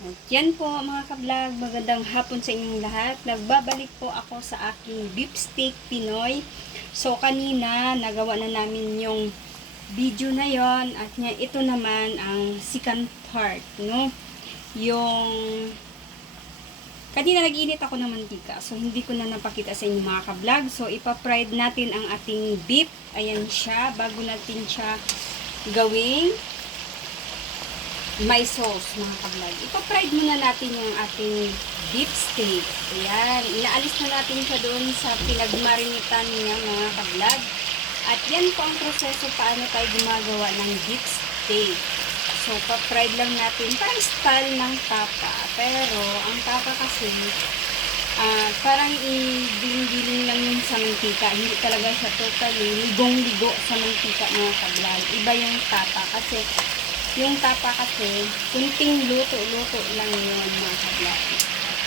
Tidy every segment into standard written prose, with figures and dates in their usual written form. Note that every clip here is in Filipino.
At yan po mga ka-vlog, magandang hapon sa inyong lahat. Nagbabalik po ako sa aking beef steak Pinoy. So kanina nagawa na namin yung video na yon at ito naman ang second part, no? Yung kanina nag-init ako ng mantika, so hindi ko na napakita sa inyo mga ka-vlog. So ipa-fried natin ang ating beef. Ayan siya, bago natin siya gawing may sauce mga ka-vlog. Ipa-fried muna natin yung ating beef steak. Ayan, inaalis na natin siya doon sa pinagmarinitan niya mga ka-vlog. At yan po ang proseso paano tayo gumagawa ng beef steak. So, pa-fried lang natin parang style ng tapa. Pero, ang tapa kasi parang i-giling lang yun sa mantika. Hindi talaga siya totally ligong-ligo sa mantika mga ka-vlog. Iba yung tapa kasi yung tapa kasi, kunting luto-luto lang yun mga ka-vlog.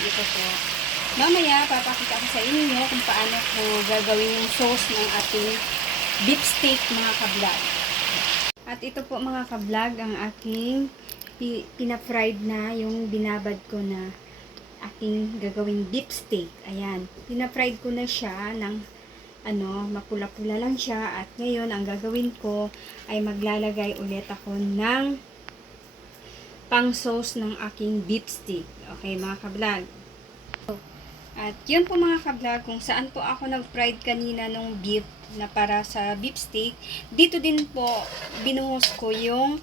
Ito po. Mamaya, papakita ko sa inyo kung paano ko gagawin yung sauce ng ating beef steak mga ka-vlog. At ito po mga ka-vlog, ang aking pina-fried na yung binabad ko na aking gagawing beef steak. Ayan. Pina-fried ko na siya ng mapula-pula lang siya. At ngayon, ang gagawin ko ay maglalagay ulit ako ng pang sauce ng aking beef steak. Okay, mga ka-vlog. At yun po mga ka-vlog, kung saan po ako nag-fried kanina ng beef na para sa beef steak. Dito din po, binuhos ko yung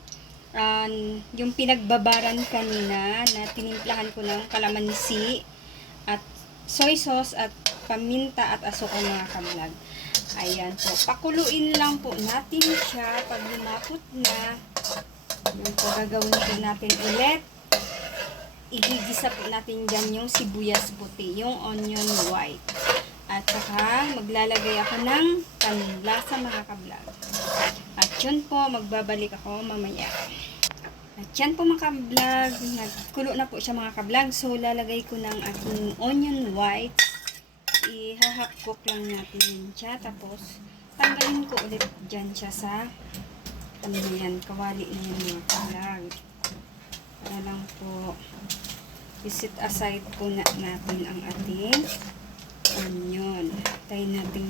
pinagbabaran kanina na tinimplahan ko ng kalamansi at soy sauce at paminta at asukal mga ka-vlog. Ayan po. Pakuluin lang po natin siya. Pag lumapot na, yun po, gagawin po natin ulit. Igigisa po natin dyan yung sibuyas puti, yung onion white. At saka, maglalagay ako ng panlasa mga ka-vlog. At yun po, magbabalik ako mamaya. At yan po mga ka-vlog, nagkulo na po siya mga ka-vlog. So, lalagay ko ng aking onion white. Ihahapkok lang natin siya. Tapos, tanggalin ko ulit dyan siya sa yan, kawali na yan mga ka-vlog. Para lang po, isit aside po natin ang ating onion. Tayo natin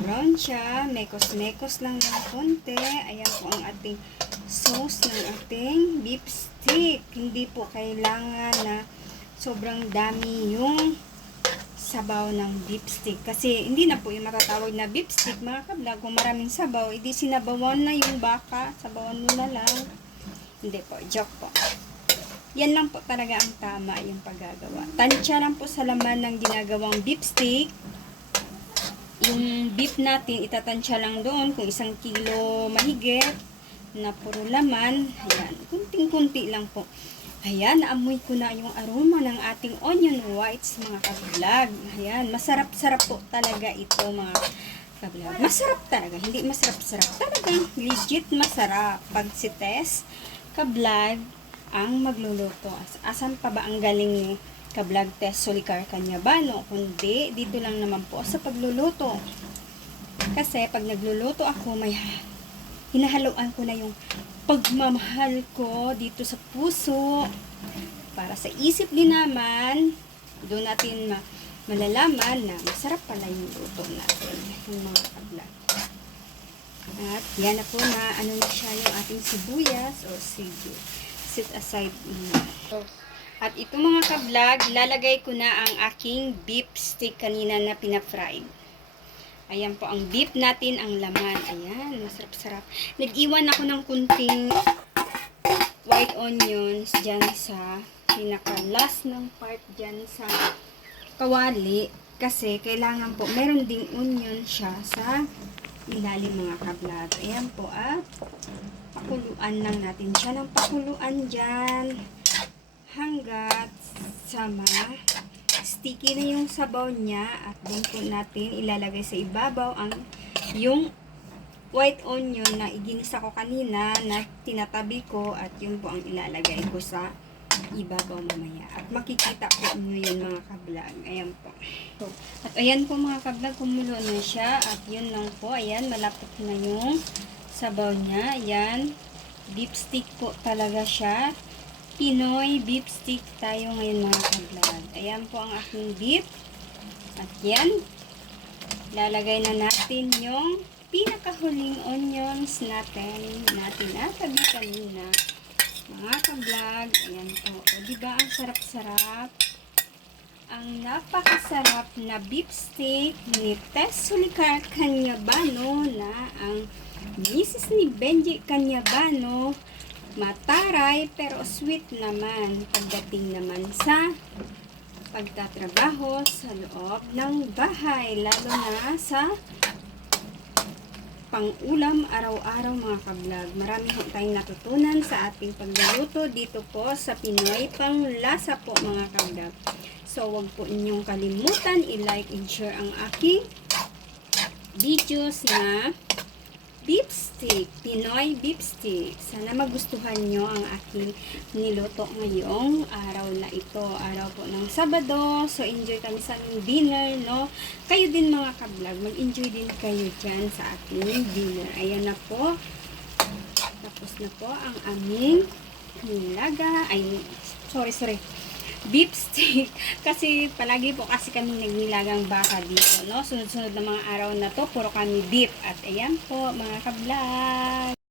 brown siya. Mekos-mekos lang ng konti. Ayan po ang ating sauce ng ating beef steak. Hindi po kailangan na sobrang dami yung sabaw ng beef steak. Kasi hindi na po yung matatawag na beef steak mga ka-vlog. Kung maraming sabaw, hindi sinabawan na yung baka. Sabawan mo na lang. Hindi po, joke po. Yan lang po talaga ang tama yung paggagawa. Tansya lang po sa laman ng ginagawang beef steak. Yung beef natin, itatansya lang doon kung 1 kilo mahigit na puro laman. Ayan, kunting-kunti lang po. Ayan, naamoy ko na yung aroma ng ating onion whites mga ka-vlog. Ayan, masarap-sarap po talaga ito mga ka-vlog. Masarap talaga, hindi masarap-sarap. Talagang legit masarap. Pag si Tess ka-vlog ang magluluto. Asan pa ba ang galing ni ka-vlog Tess Solicar kanya ba? No? Kundi, dito lang naman po sa pagluluto. Kasi pag nagluluto ako, may hinahaluan ko na yung pagmamahal ko dito sa puso. Para sa isip din naman, doon natin malalaman na masarap pala yung luto natin. Yung mga ka-vlog. At yan na po na na siya yung ating sibuyas o sige. Sit aside muna. At ito mga ka-vlog, lalagay ko na ang aking beef steak kanina na pina-fried. Ayan po ang beef natin, ang laman. Ayan, masarap-sarap. Nag-iwan ako ng kunting white onions dyan sa pinaka-last ng part dyan sa kawali. Kasi kailangan po, meron ding onion siya sa ilalim mga ka-vlog. Ayan po at pakuluan lang natin siya ng pakuluan dyan hanggat sama sticky na yung sabaw niya at doon po natin ilalagay sa ibabaw yung white onion na iginisa ko kanina na tinatabi ko at yun po ang ilalagay ko sa ibabaw mamaya. At makikita po nyo yan mga ka-vlog. Ayan po. At ayan po mga ka-vlog, kumulo na siya at yun lang po. Ayan, malapit na yung sabaw niya. Ayan, beef steak po talaga siya. Pinoy beef stick tayo ngayon mga ka-vlog. Ayan po ang aking beef. At yan, lalagay na natin yung pinakahuling onions natin natabi kanina. Mga ka-vlog, ayan po. O diba ang sarap-sarap? Ang napakasarap na beef steak ni Tess Sulicar Canyabano na ang misis ni Benji Canyabano. Mataray pero sweet naman pagdating naman sa pagtatrabaho sa loob ng bahay, lalo na sa pang-ulam araw-araw mga ka-vlog. Marami po tayong natutunan sa ating pagluluto dito po sa Pinoy Panglasa po mga ka-vlog. So, wag po inyong kalimutan i-like and share ang aking videos na beef steak, Pinoy beef steak. Sana magustuhan nyo ang aking niluto ngayong araw na ito. Araw po ng Sabado. So, enjoy kami sa aming dinner, no? Kayo din mga ka-vlog, mag-enjoy din kayo dyan sa ating dinner. Ayan na po. Tapos na po ang aming nilaga. Sorry. Beef steak. Kasi palagi po kasi kami nagnilagang baka dito, no? Sunod-sunod na mga araw na to, puro kami beef. At ayan po, mga ka-vlog.